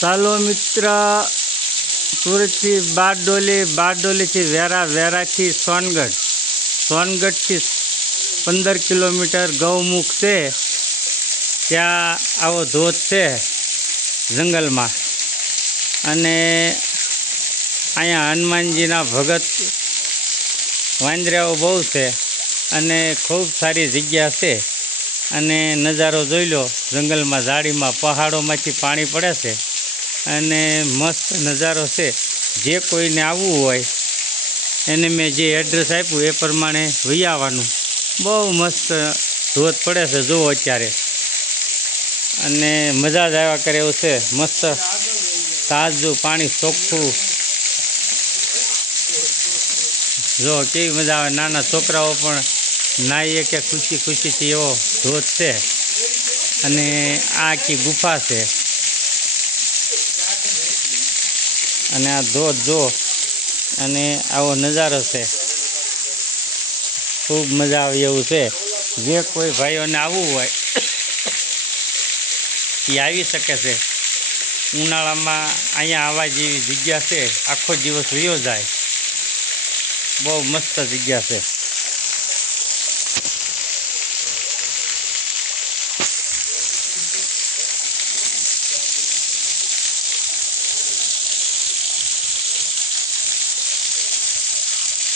ચાલો મિત્ર, સુરતથી બારડોલીથી વેરા, વેરાથી સોનગઢથી 15 કિલોમીટર ગૌમુખ છે. ત્યાં આવો ધોધ છે જંગલમાં. અને અહીંયા હનુમાનજીના ભગત વાંદરાઓ બહુ છે અને ખૂબ સારી જગ્યા છે. અને નજારો જોઈ લો, જંગલમાં ઝાડીમાં પહાડોમાંથી પાણી પડે છે અને મસ્ત નજારો છે. જે કોઈને આવવું હોય એને મેં જે એડ્રેસ આપ્યું એ પ્રમાણે વહી આવવાનું. બહુ મસ્ત ધોધ પડે છે જુઓ અત્યારે, અને મજા જ આવ્યા કરે એવું છે. મસ્ત તાજું પાણી, ચોખ્ખું. જો કેવી મજા આવે, નાના છોકરાઓ પણ નાહીએ કે ખુશીથી એવો ધોધ છે. અને આ આખી ગુફા છે અને આ ધોધ જો, અને આવો નજારો છે. ખૂબ મજા આવે એવું છે. જે કોઈ ભાઈઓને આવવું હોય એ આવી શકે છે. ઉનાળામાં અહીંયા આવવા જેવી જગ્યા છે. આખો દિવસ વયો જાય. બહુ મસ્ત જગ્યા છે.